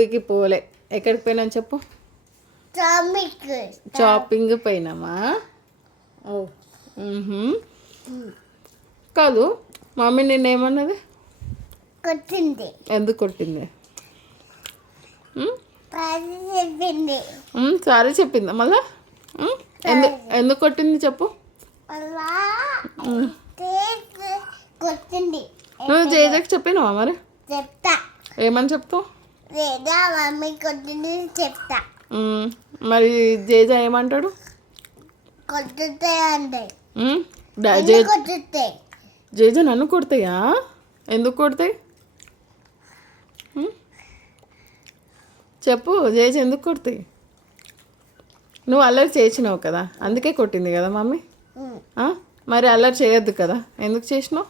మూవీకి పోలే. ఎక్కడికి పోయినా చెప్పు? షాపింగ్ పోయినామా? ఓ. కాదు మమ్మీ నిన్న ఏమన్నది కొట్టింది. ఎందుకు కొట్టింది? చెప్పింది. సారీ చెప్పిందా మళ్ళా? ఎందుకు కొట్టింది చెప్పు? కొట్టింది. నువ్వు జేజకి చెప్పినావా మరి? చెప్తా. ఏమని చెప్తావు? లేదా మమ్మీ చెప్తా. మరి జేజ ఏమంటాడు? అంటే జేజ నన్ను కొడతాయా? ఎందుకు కొడతాయి? చెప్పు జేజ ఎందుకు కొడతాయి? నువ్వు అల్లరి చేసినావు కదా అందుకే కొట్టింది కదా మమ్మీ? మరి అల్లరి చేయొద్దు కదా ఎందుకు చేసినావు?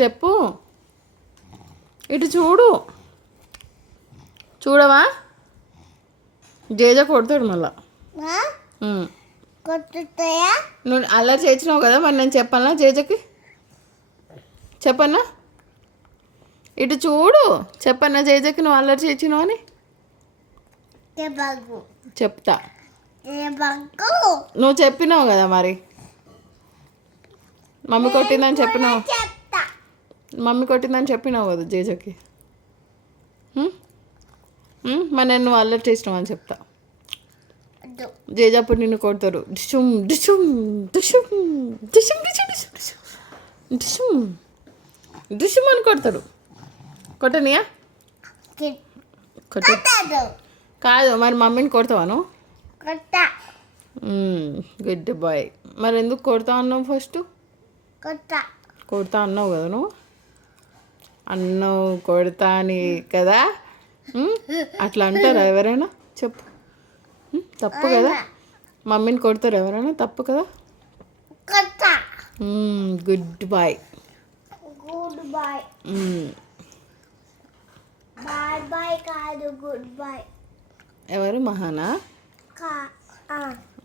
చెప్పు. ఇటు చూడు. చూడవా? జేజ కొడతాడు మళ్ళా. నువ్వు అల్లరి చేసినావు కదా మరి నేను చెప్పాలా జేజకి? చెప్పన్నా ఇటు చూడు చెప్పన్నా జేజకి నువ్వు అల్లరి చేసినావు అని? చెప్తా. నువ్వు చెప్పినావు కదా మరి. మమ్మీ కొట్టిందని చెప్పినావు. మమ్మీ కొట్టిందని చెప్పినావు కదా జేజకి. ఉమ్? ఉమ్? మరి నేను నువ్వు అల్లరి చేసినావు అని చెప్తా. వద్దు. జేజ అప్పుడు నిన్ను కొడతారు. డిషుమ్ డిషుమ్ డిషుమ్ డిషుమ్ డిషుమ్ డిషుమ్ డిషుమ్ డిషుమ్ అని కొడతాడు కొట్టనియా? కొట్ట. కాదు మరి మమ్మీని కొడతావాను గుడ్ బాయ్. మరి ఎందుకు కొడతా అన్నావు ఫస్ట్? కొట్టా. కొడతా అన్నావు కదా నువ్వు? అన్నావు కొడతా అని కదా? అట్లా అంటారా ఎవరైనా? చెప్పు. తప్పు కదా? మమ్మీని కొడతారు ఎవరైనా? తప్పు కదా? Good boy. Good boy. Boy boy కాదు గుడ్ బాయ్. ఎవరు? మహానా.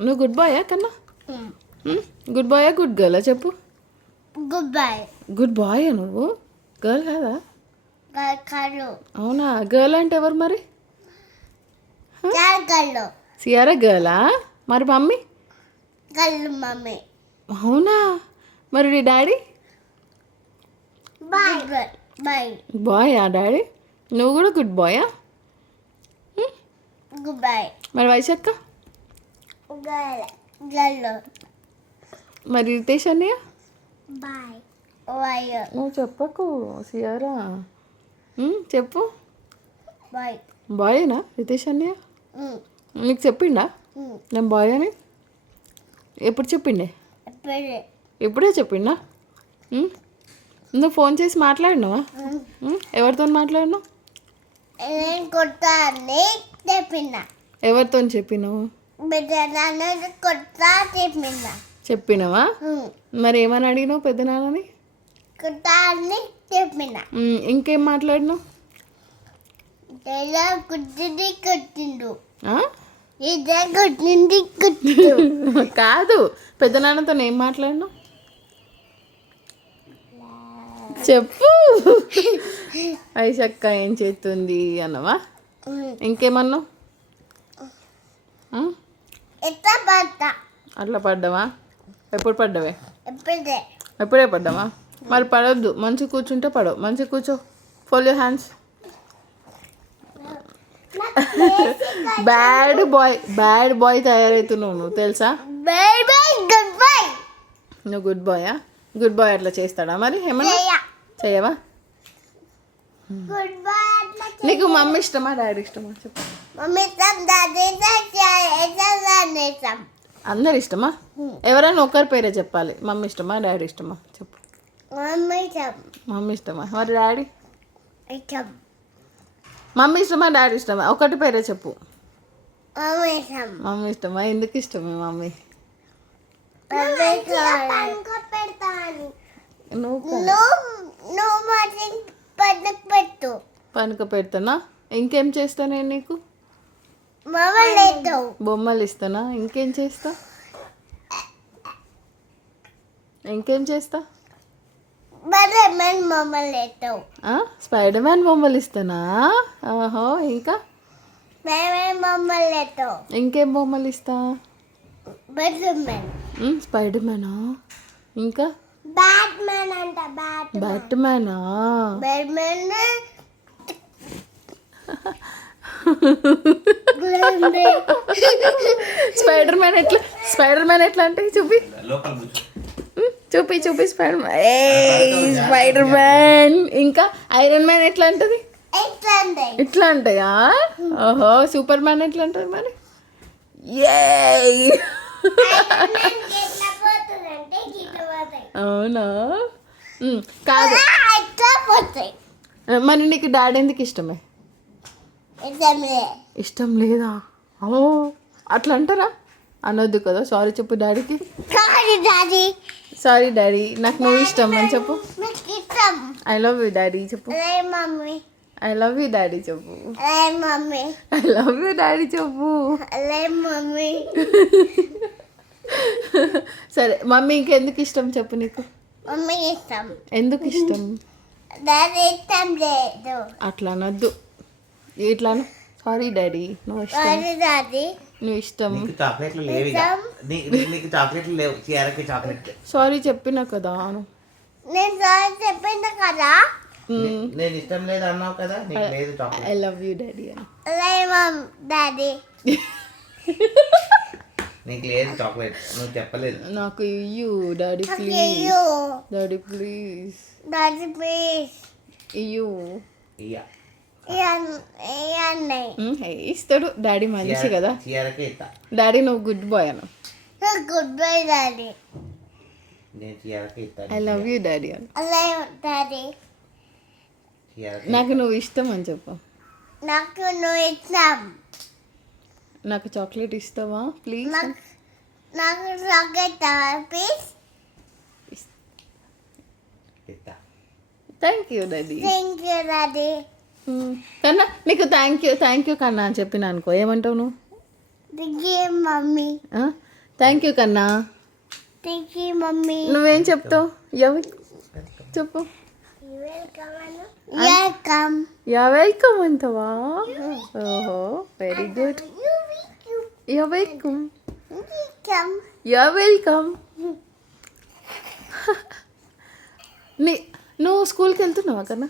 నువ్వు గుడ్ బాయా కన్నా? గుడ్ బాయా గుడ్ గర్లా చెప్పు. Good boy. గుడ్ బాయ్ నువ్వు? గర్ల్ కాదు? అవునా? గర్ల్ అంటే ఎవరు మరి? సియారా గర్లా? మరి మమ్మీ? మమ్మీ. అవునా? మరి డాడీ? బాయ్. బాయ్. బాయా డాడీ? నువ్వు కూడా గుడ్ బాయా గుడ్ బాయ్. మరి గల్లు మరి రితేష్ అన్నయ్య? బాయ్. చెప్పకు సియారా. చెప్పు. బాయ్. బాయేనా? రితేష్ అన్నయ్య? నీకు చెప్పిండా? నేను బాయ్ అని ఎప్పుడు చెప్పిండే? ఎప్పుడు. చెప్పిండా? నువ్వు ఫోన్ చేసి మాట్లాడినావా? ఎవరితో మాట్లాడినావు? ఎవరితో చెప్పినావు? చెప్పినావా? మరి ఏమని అడిగినావు పెద్ద నాన్నని కొట్టా అని చెప్పిన ఇంకేం మాట్లాడినావు? కుట్టింది కొట్టిండు. ఆ? ఇదే కొట్టింది కొట్టిండు. కాదు పెద్ద నాన్నతో ఏం మాట్లాడినావు? చెప్పు. ఐషక్క ఏం చేస్తుంది అన్నవా? ఇంకేమన్నావు? అట్లా పడ్డావా? ఎప్పుడు పడ్డావే? ఎప్పుడే పడ్డావా? మరి పడొద్దు. మంచి కూర్చుంటే పడవు. మంచి కూర్చో. Fold you hands bad boy bad boy తయారవుతున్నావు నువ్వు. తెలుసా? నువ్వు గుడ్ బాయా గుడ్ బాయ్ అట్లా చేస్తాడా మరి? ఏమన్నా? చేయవా? నీకు మమ్మీ ఇష్టమా డాడీ ఇష్టమా? చెప్పు. అందరు ఇష్టమా? ఎవరైనా ఒకరి పేరే చెప్పాలి. మమ్మీ ఇష్టమా డాడీ ఇష్టమా? చెప్పు. మమ్మీ ఇష్టమా? మరి డాడీ? ఇష్టం మమ్మీ ఇష్టమా డాడీ ఇష్టమా? ఒకటి పేరే చెప్పు. మమ్మీ ఇష్టం మమ్మీ ఇష్టమా? ఎందుకు ఇష్టమే మమ్మీ? పనుక పెడతానా? ఇంకేం చేస్తా నేను నీకు? బొమ్మలు ఇస్తానా? ఇంకేం చేస్తా? ఇంకేం చేస్తా? స్పైడర్ మ్యాన్ బొమ్మలు ఇస్తానా? ఆహో ఇంకా? ఇంకేం బొమ్మలు ఇస్తా? స్పైడర్ మ్యానా ఇంకా? బ్యాట్ మ్యాన్ అంట బ్యాట్ బ్యాట్ మ్యానా బర్రెమన్ స్పైడర్ మ్యాన్ ఎట్లా? స్పైడర్ మ్యాన్ ఎట్లా అంటే చూపి. చూపి చూపి స్పైడర్ మ్యాన్ ఏ స్పైడర్ మ్యాన్ ఇంకా ఐరన్ మ్యాన్ ఎట్లా అంటది ఉంది ఇట్లా అంటాయా ఓహో సూపర్ మ్యాన్ ఎట్లా అంటది మరి ఏ అవునా? కాదు. మరి నీకు డాడీ ఎందుకు ఇష్టమే? ఇష్టంలే ఇష్టం లేదా? ఓ అట్లా అంటారా అనొద్దు కదా సారీ చెప్పు డాడీకి. డాడీ సారీ డాడీ నాకు నువ్వు ఇష్టం అని చెప్పు ఐ లవ్ యూ డాడీ చెప్పు ఐ లవ్ యూ డాడీ చెప్పు ఐ లవ్ యూ డాడీ చెప్పు సరే మమ్మీ ఇంకెందుకు ఇష్టం చెప్పు నీకు? ఇష్టం ఎందుకు ఇష్టం? డాడీ ఇష్టం లేదు. అట్లా అనొద్దు. ఇట్లాను సారీ డాడీ నువ్వు డాడీ నువ్వు ఇష్టం. నీకు చాక్లెట్లు లేవు ఇక. నీ- నీకు చాక్లెట్లు లేవు. చీరకి చాక్లెట్. సారీ చెప్పినా కదా. నేను సారీ చెప్పింది కదా. నేను ఇష్టం లేదు అన్నావు కదా నీకు లేదు chocolate. I love you daddy అని. అదే మమ్ డాడీ. నీకు లేదు చాక్లెట్. నువ్వు చెప్పలేదు. నాకు ఇయ్యు డాడీ ప్లీజ్. అయ్యో డాడీ ప్లీజ్. Daddy please. ఇయ్యు. ఇయ్య. ఇస్తాడు. డాడీ మంచి కదా. డాడీ నువ్వు good boy Anu goodbye daddy I love you daddy అని డాడీ నాకు నువ్వు ఇష్టం అని చెప్పు. నాకు నువ్వు ఇష్టం. నాకు చాక్లెట్ ఇస్తావా? ప్లీజ్ నాకు నాకు చాక్లెట్ ప్లీజ్ ఇస్తా. Thank you daddy thank you daddy కన్నా నీకు థ్యాంక్ యూ థ్యాంక్ యూ కన్నా అని చెప్పిన అనుకో. ఏమంటావు నువ్వు? Thank you mummy thank you కన్నా థ్యాంక్ యూ మమ్మీ నువ్వేం చెప్తావు? చెప్పు. వెల్కమ్ యా వెల్కమ్ అంతవా ఓహో very good yeah welcome welcome yeah welcome నీ నువ్వు స్కూల్కి వెళ్తున్నావా కన్నా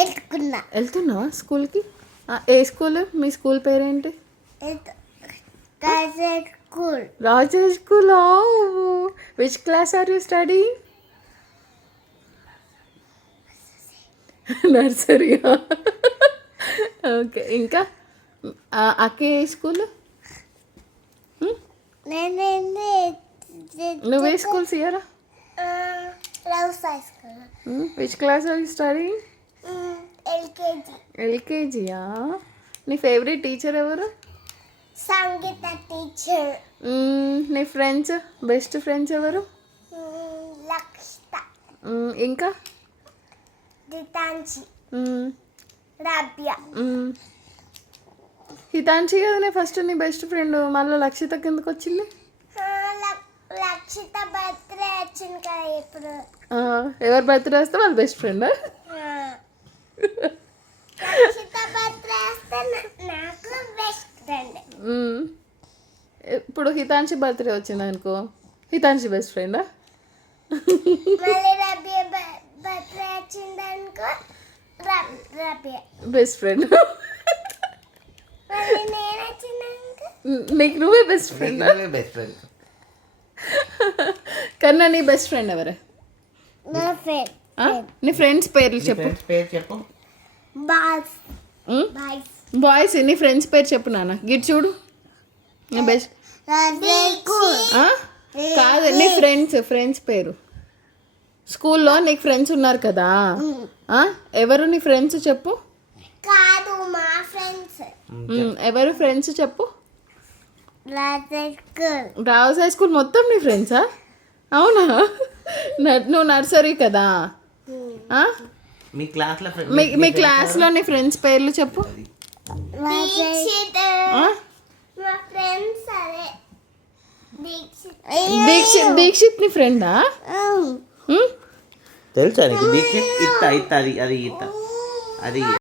ఎత్తుకున్నా వెళ్తున్నావా స్కూల్కి? ఏ స్కూల్? మీ స్కూల్ పేరేంటి? School. Raja school? Which class are you study నర్సరీయా okay ఇంకా? అక్కే ఏ స్కూల్? నువ్వే స్కూల్ సియరా? లవ్ size school. Which class are you study LKG ఎల్కేజీయా? నీ ఫేవరెట్ టీచర్ ఎవరు? సంగీత టీచర్ నీ ఫ్రెండ్స్ బెస్ట్ ఫ్రెండ్స్ ఎవరు? లక్షిత. ఇంకా? రాబ్య మ్మ్. హితాంచి కదనే ఫస్ట్ నీ బెస్ట్ ఫ్రెండ్ మళ్ళీ లక్షిత కిందకు వచ్చింది? లక్షిత బర్త్డే వచ్చింది కదా ఇప్పుడు. ఎవరు బర్త్డే వస్తే వాళ్ళ బెస్ట్ ఫ్రెండ్ లక్షిత బర్త్డే వస్తే నా- నాకు బెస్ట్ ఫ్రెండ్ ఇప్పుడు హితాంచి బర్త్డే వచ్చింది అనుకో. హితాంచి బెస్ట్ ఫ్రెండా బెస్ట్ ఫ్రెండ్ నీకు నువ్వే బెస్ట్ ఫ్రెండ్ బెస్ట్ ఫ్రెండ్ కన్నా నీ బెస్ట్ ఫ్రెండ్ ఎవరే? నా ఫ్రెండ్ ఆ? నీ ఫ్రెండ్స్ పేర్లు చెప్పు. చెప్పు. బాయ్స్. నీ ఫ్రెండ్స్ పేరు చెప్పు నాన్న. గిట్ చూడు. నీ బెస్ట్? కాదు నీ ఫ్రెండ్స్ ఫ్రెండ్స్ పేరు. స్కూల్లో నీకు ఫ్రెండ్స్ ఉన్నారు కదా? ఎవరు నీ ఫ్రెండ్స్ చెప్పు? కాదు మా ఫ్రెండ్స్ ఎవరు ఫ్రెండ్స్ చెప్పు? స్కూల్ రావు హై స్కూల్ మొత్తం నీ ఫ్రెండ్సా అవునా? న- నువ్వు నర్సరీ కదా? మీ క్లాస్లో మీ క్లాస్లో నీ ఫ్రెండ్స్ పేర్లు చెప్పు? మా ఫ్రెండ్స్ అదే. దీక్షిత్. దీక్షిత్ దీక్షిత్ నీ ఫ్రెండా? తెలుసా నీకు? దీక్ష ఇత్త ఇత్త అది అది ఇత్త. అది